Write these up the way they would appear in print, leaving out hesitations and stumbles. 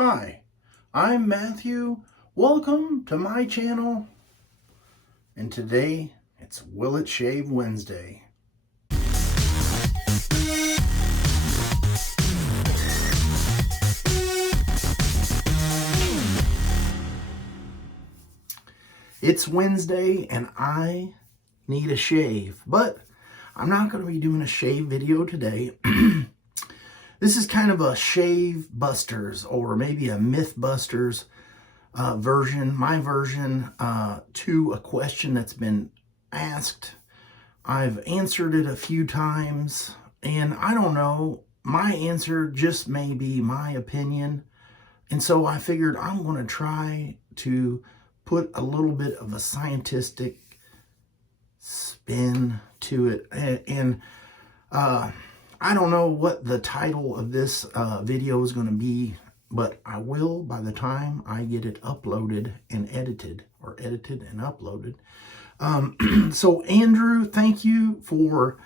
Hi, I'm Matthew. Welcome to my channel. And today it's Will It Shave Wednesday. It's Wednesday and I need a shave, but I'm not going to be doing a shave video today. This is kind of a shave busters or maybe a myth busters version, my version to a question that's been asked. I've answered it a few times and I don't know, my answer just may be my opinion. And so I figured I'm going to try to put a little bit of a scientific spin to it. And I don't know what the title of this video is going to be, but I will by the time I get it uploaded and edited, or edited and uploaded. So Andrew, thank you for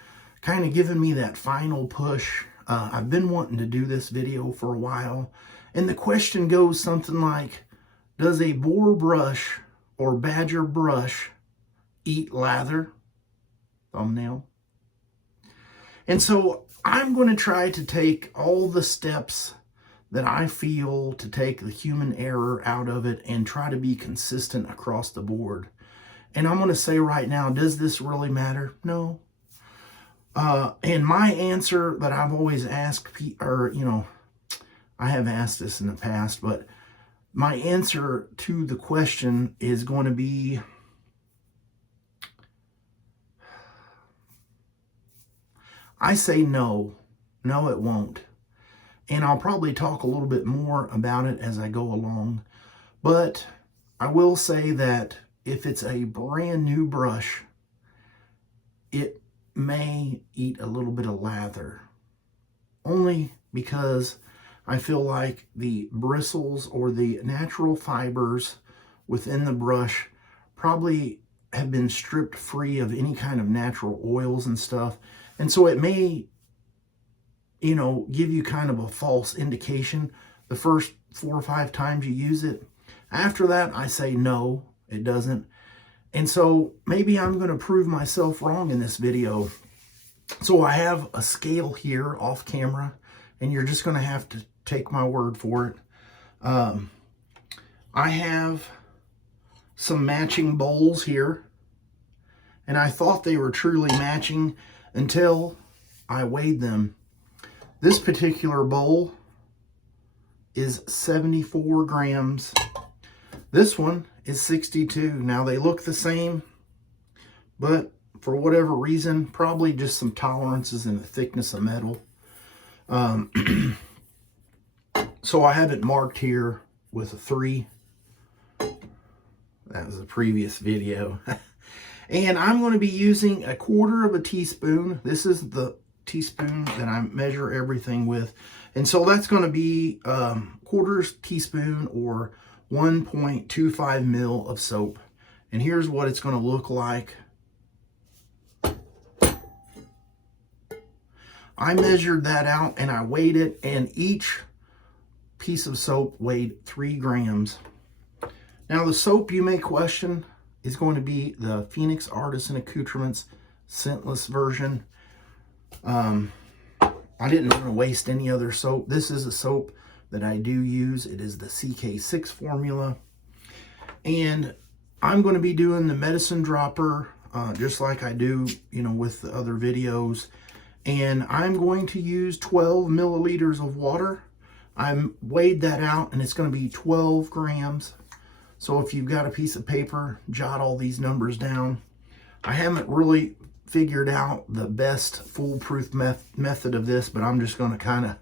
kind of giving me that final push. I've been wanting to do this video for a while, and the question goes something like, does a boar brush or badger brush eat lather? Thumbnail. And so I'm going to try to take all the steps that I feel to take the human error out of it and try to be consistent across the board. And I'm going to say right now, does this really matter? No. And my answer that I've always asked, or, I have asked this in the past, but my answer to the question is going to be, I say no. No, it won't. And I'll probably talk a little bit more about it as I go along. But I will say that if it's a brand new brush, it may eat a little bit of lather. Only because I feel like the bristles or the natural fibers within the brush probably have been stripped free of any kind of natural oils and stuff. And so it may, give you kind of a false indication the first 4 or 5 times you use it. After that, I say no, it doesn't. And so maybe I'm going to prove myself wrong in this video. So I have a scale here off camera, and you're just going to have to take my word for it. I have some matching bowls here, and I thought they were truly matching until I weighed them. This particular bowl is 74 grams. This one is 62. Now they look the same, but for whatever reason, probably just some tolerances in the thickness of metal. So I have it marked here with a 3. That was a previous video. And I'm going to be using 1/4 teaspoon. This is the teaspoon that I measure everything with. And so that's going to be 1/4 teaspoon or 1.25 mil of soap. And here's what it's going to look like. I measured that out and I weighed it, and each piece of soap weighed 3 grams. Now the soap, you may question, is going to be the Phoenix Artisan Accoutrements scentless version. I didn't want to waste any other soap. This is a soap that I do use. It is the CK6 formula. And I'm going to be doing the medicine dropper just like I do, with the other videos. And I'm going to use 12 milliliters of water. I weighed that out, and it's going to be 12 grams. So if you've got a piece of paper, jot all these numbers down. I haven't really figured out the best foolproof method of this, but I'm just going to kind of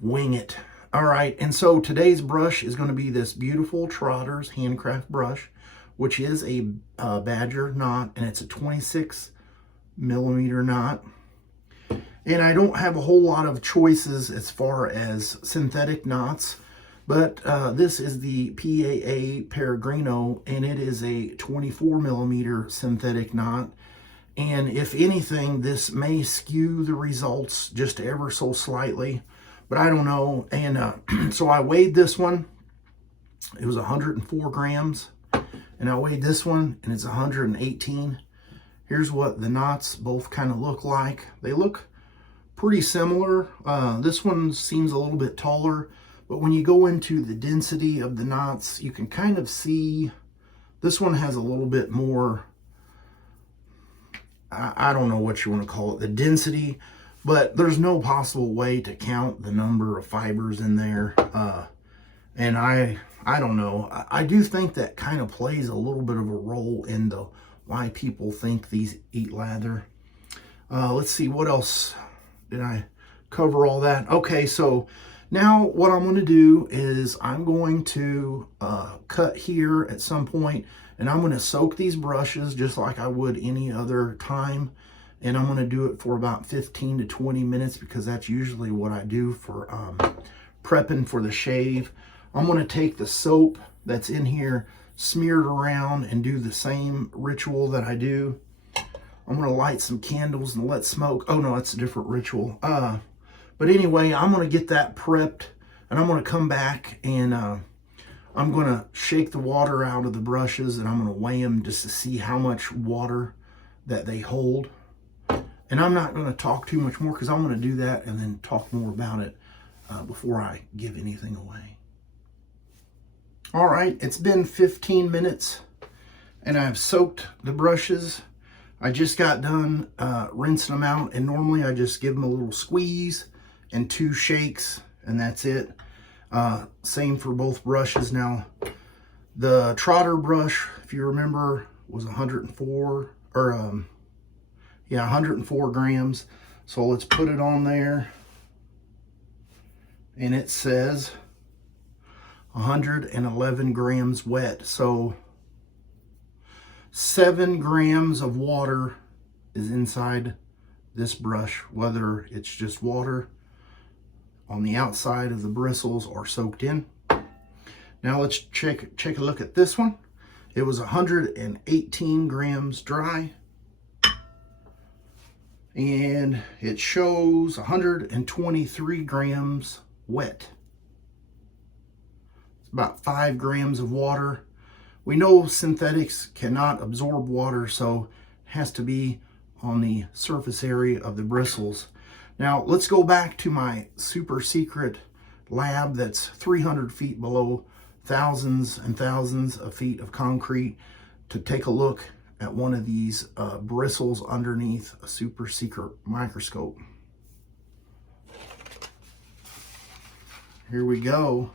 wing it. All right, and so today's brush is going to be this beautiful Trotter's handcraft brush, which is a badger knot, and it's a 26 millimeter knot. And I don't have a whole lot of choices as far as synthetic knots, but this is the PAA Peregrino, and it is a 24 millimeter synthetic knot. And if anything, this may skew the results just ever so slightly. but I don't know. And so I weighed this one. It was 104 grams. And I weighed this one, and it's 118. Here's what the knots both kind of look like. They look pretty similar. This one seems a little bit taller, but when you go into the density of the knots, you can kind of see this one has a little bit more, I don't know what you want to call it, the density, but there's no possible way to count the number of fibers in there. And I don't know. I do think that kind of plays a little bit of a role in the why people think these eat lather. Let's see, what else did I cover? All that? Okay, so now what I'm going to do is I'm going to cut here at some point, and I'm going to soak these brushes just like I would any other time. And I'm going to do it for about 15 to 20 minutes because that's usually what I do for prepping for the shave. I'm going to take the soap that's in here, smear it around, and do the same ritual that I do. I'm going to light some candles and let smoke. Oh no, that's a different ritual. But anyway, I'm going to get that prepped, and I'm going to come back and I'm going to shake the water out of the brushes, and I'm going to weigh them just to see how much water that they hold. And I'm not going to talk too much more because I'm going to do that and then talk more about it before I give anything away. All right, it's been 15 minutes and I've soaked the brushes. I just got done rinsing them out, and normally I just give them a little squeeze and 2 shakes, and that's it. Same for both brushes. Now, the Trotter brush, if you remember, was 104 grams. So let's put it on there, and it says 111 grams wet. So 7 grams of water is inside this brush, whether it's just water on the outside of the bristles or soaked in. Now let's check a look at this one. It was 118 grams dry, and it shows 123 grams wet. It's about 5 grams of water. We know synthetics cannot absorb water, so it has to be on the surface area of the bristles. Now let's go back to my super secret lab that's 300 feet below thousands and thousands of feet of concrete to take a look at one of these bristles underneath a super secret microscope. Here we go.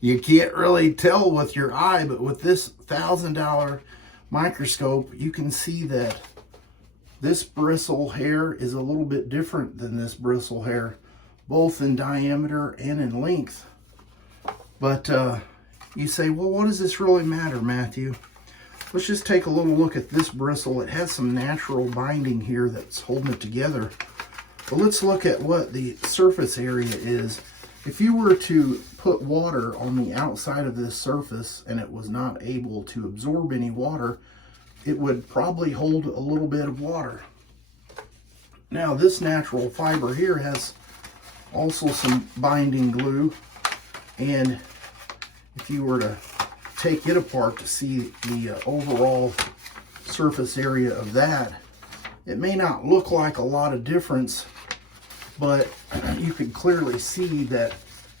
You can't really tell with your eye, but with this $1,000 microscope, you can see that this bristle hair is a little bit different than this bristle hair, both in diameter and in length. But you say, well, what does this really matter, Matthew? Let's just take a little look at this bristle. It has some natural binding here that's holding it together. But let's look at what the surface area is. If you were to put water on the outside of this surface and it was not able to absorb any water, it would probably hold a little bit of water. Now this natural fiber here has also some binding glue, and if you were to take it apart to see the overall surface area of that, it may not look like a lot of difference, but you can clearly see that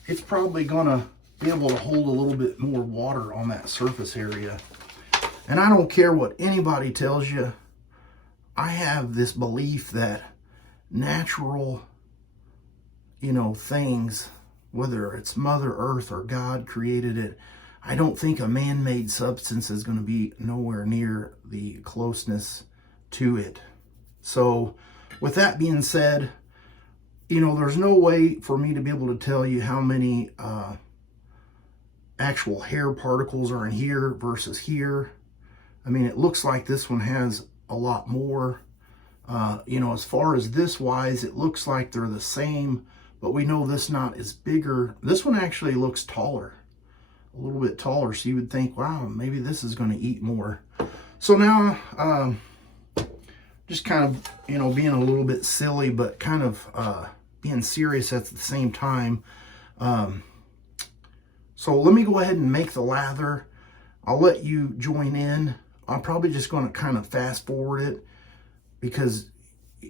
it's probably gonna be able to hold a little bit more water on that surface area. And I don't care what anybody tells you, I have this belief that natural, things, whether it's Mother Earth or God created it, I don't think a man-made substance is going to be nowhere near the closeness to it. So with that being said, there's no way for me to be able to tell you how many actual hair particles are in here versus here. I mean, it looks like this one has a lot more. As far as this wise, it looks like they're the same, but we know this knot is bigger. This one actually looks taller, a little bit taller. So you would think, wow, maybe this is going to eat more. So now, just kind of, being a little bit silly, but kind of being serious at the same time. So let me go ahead and make the lather. I'll let you join in. I'm probably just going to kind of fast forward it because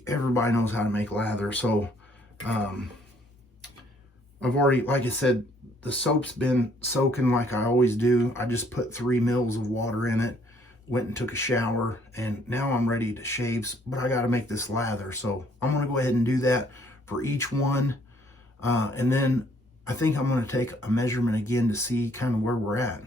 everybody knows how to make lather. So I've already, like I said, the soap's been soaking like I always do. I just put 3 mils of water in it, went and took a shower, and now I'm ready to shave, but I got to make this lather. So I'm going to go ahead and do that for each one. And then I think I'm going to take a measurement again to see kind of where we're at.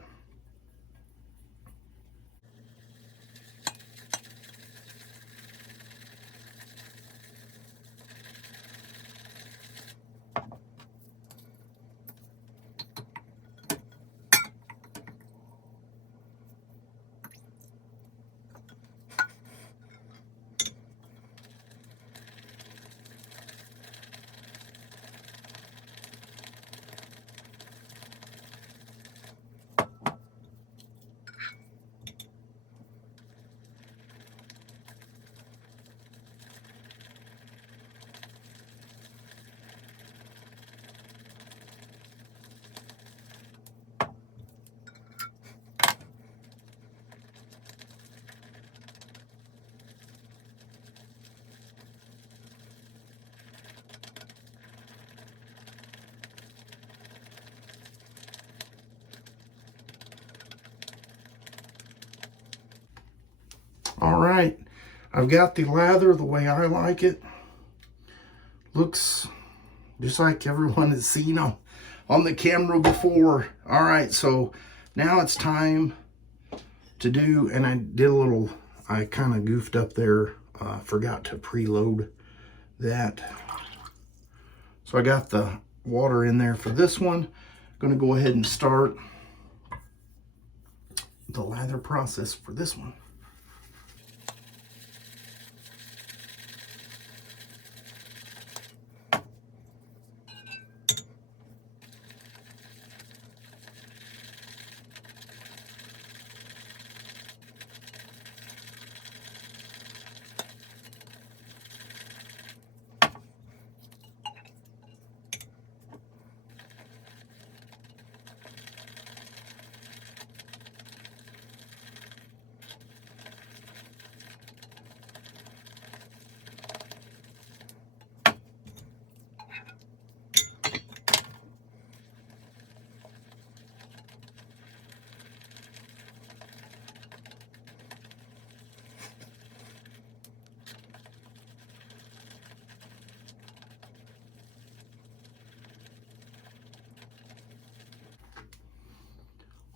All right, I've got the lather the way I like it. Looks just like everyone has seen on the camera before. All right, so now it's time to do, and I kind of goofed up there, forgot to preload that. So I got the water in there for this one. I'm gonna go ahead and start the lather process for this one.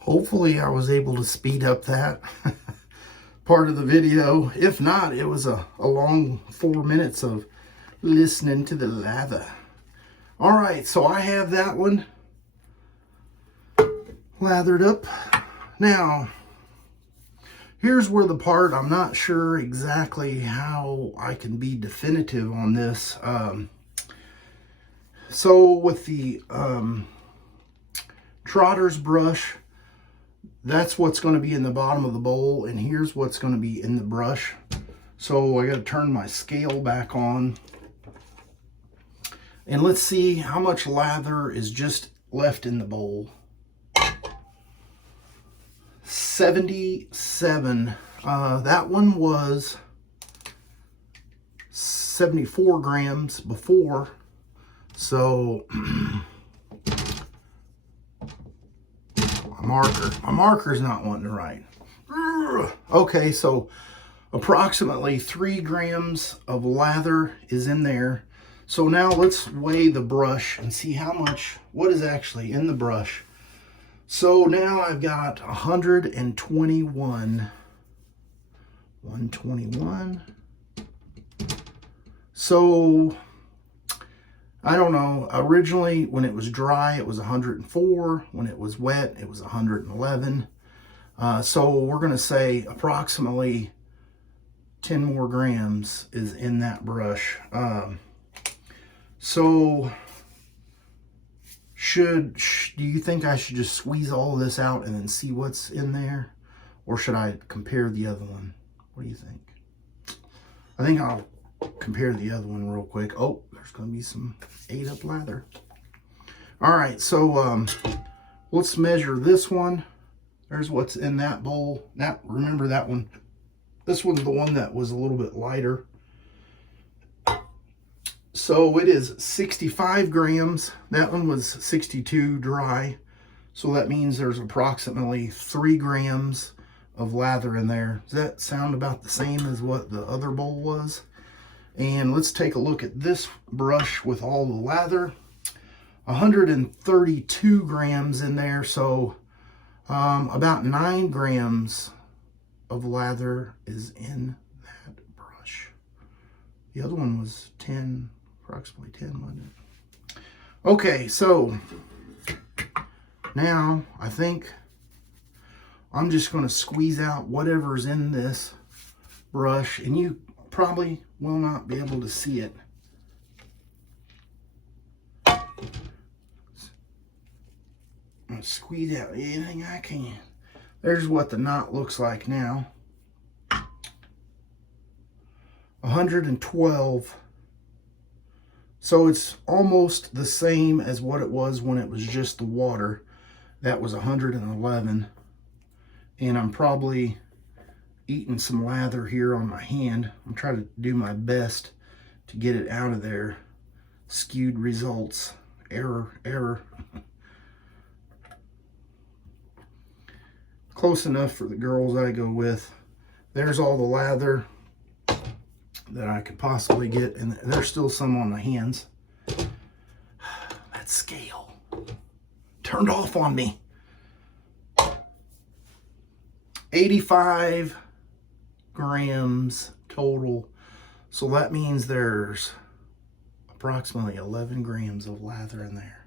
Hopefully I was able to speed up that part of the video. If not, it was a long 4 minutes of listening to the lather. All right, so I have that one lathered up. Now, here's where the part I'm not sure exactly how I can be definitive on this. So with the Trotter's brush, that's what's going to be in the bottom of the bowl, and here's what's going to be in the brush. So I got to turn my scale back on, and let's see how much lather is just left in the bowl. 77. That one was 74 grams before, so my marker's not wanting to write. Okay, so approximately 3 grams of lather is in there. So now let's weigh the brush and see what is actually in the brush. So now I've got 121. So I don't know, originally when it was dry it was 104, when it was wet it was 111. So we're going to say approximately 10 more grams is in that brush. So do you think I should just squeeze all of this out and then see what's in there? Or should I compare the other one? What do you think? I think I'll compare the other one real quick. Oh, there's going to be some ate up lather. All right, so let's measure this one. There's what's in that bowl. Now, remember that one. This one's the one that was a little bit lighter. So it is 65 grams. That one was 62 dry. So that means there's approximately 3 grams of lather in there. Does that sound about the same as what the other bowl was? And let's take a look at this brush with all the lather. 132 grams in there, so about 9 grams of lather is in that brush. The other one was 10, approximately 10, wasn't it? Okay, so now I think I'm just going to squeeze out whatever's in this brush, and you probably will not be able to see it. I'm going to squeeze out anything I can. There's what the knot looks like now. 112. So it's almost the same as what it was when it was just the water. That was 111. And I'm probably eating some lather here on my hand. I'm trying to do my best to get it out of there. Skewed results. Error. Close enough for the girls I go with. There's all the lather that I could possibly get, and there's still some on the hands. That scale turned off on me. 85 grams total. So that means there's approximately 11 grams of lather in there.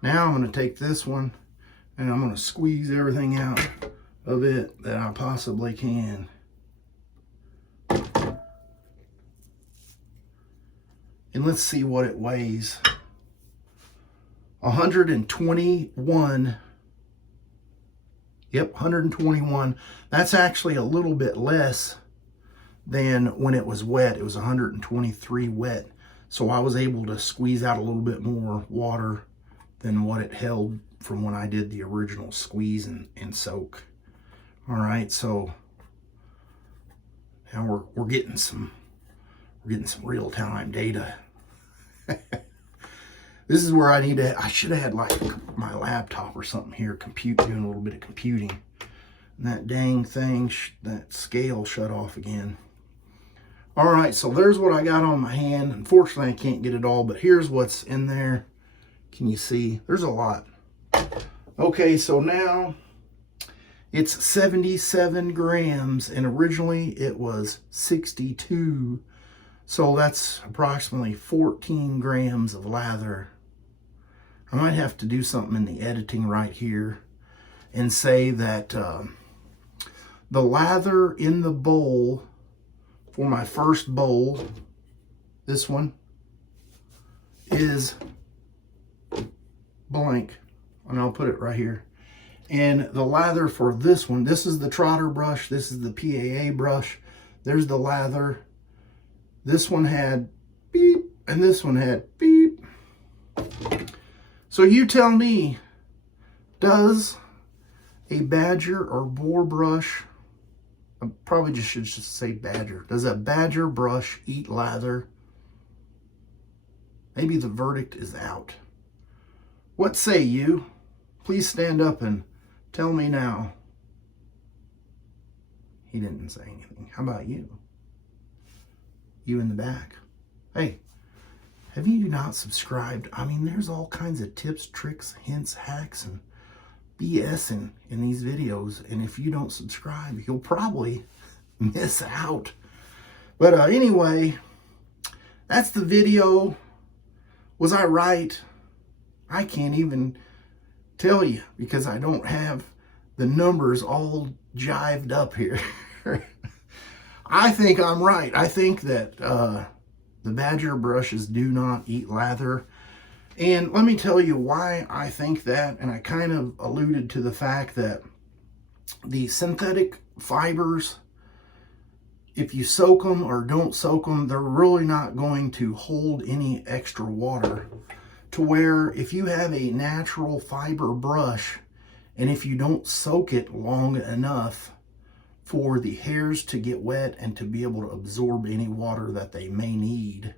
Now I'm going to take this one and I'm going to squeeze everything out of it that I possibly can. And let's see what it weighs. 121. Yep, 121. That's actually a little bit less than when it was wet. It was 123 wet. So I was able to squeeze out a little bit more water than what it held from when I did the original squeeze and soak. All right, so now we're getting some real-time data. This is where I should have had like my laptop or something here, doing a little bit of computing. And that dang thing, that scale shut off again. All right, so there's what I got on my hand. Unfortunately, I can't get it all, but here's what's in there. Can you see? There's a lot. Okay, so now it's 77 grams, and originally it was 62. So that's approximately 14 grams of lather. I might have to do something in the editing right here and say that the lather in the bowl for my first bowl, this one, is blank. And I'll put it right here. And the lather for this one, this is the trotter brush, this is the PAA brush. There's the lather. This one had beep, and this one had beep. So you tell me, does a badger or boar brush, I probably should just say badger, does a badger brush eat lather? Maybe the verdict is out. What say you? Please stand up and tell me now. He didn't say anything. How about you? You in the back. Hey, have you not subscribed? I mean, there's all kinds of tips, tricks, hints, hacks, and BS in these videos. And if you don't subscribe, you'll probably miss out. But anyway, that's the video. Was I right? I can't even tell you because I don't have the numbers all jived up here. I think I'm right. I think that the badger brushes do not eat lather. And let me tell you why I think that. And I kind of alluded to the fact that the synthetic fibers if you soak them or don't soak them, they're really not going to hold any extra water, to where if you have a natural fiber brush and if you don't soak it long enough for the hairs to get wet and to be able to absorb any water that they may need,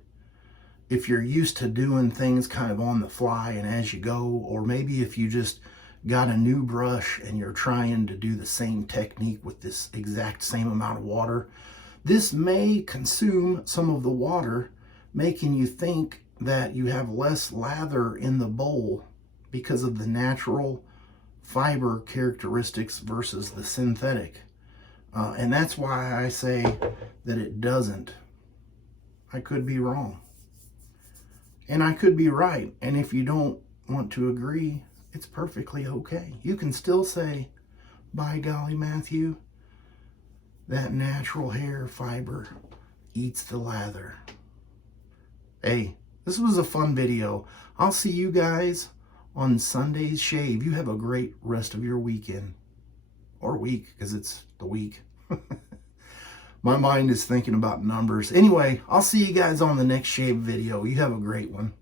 if you're used to doing things kind of on the fly and as you go, or maybe if you just got a new brush and you're trying to do the same technique with this exact same amount of water, this may consume some of the water, making you think that you have less lather in the bowl because of the natural fiber characteristics versus the synthetic. And that's why I say that it doesn't. I could be wrong. And I could be right. And if you don't want to agree, it's perfectly okay. You can still say, by golly, Matthew, that natural hair fiber eats the lather. Hey, this was a fun video. I'll see you guys on Sunday's shave. You have a great rest of your weekend. Or week, because it's the week. My mind is thinking about numbers. Anyway, I'll see you guys on the next shave video. You have a great one.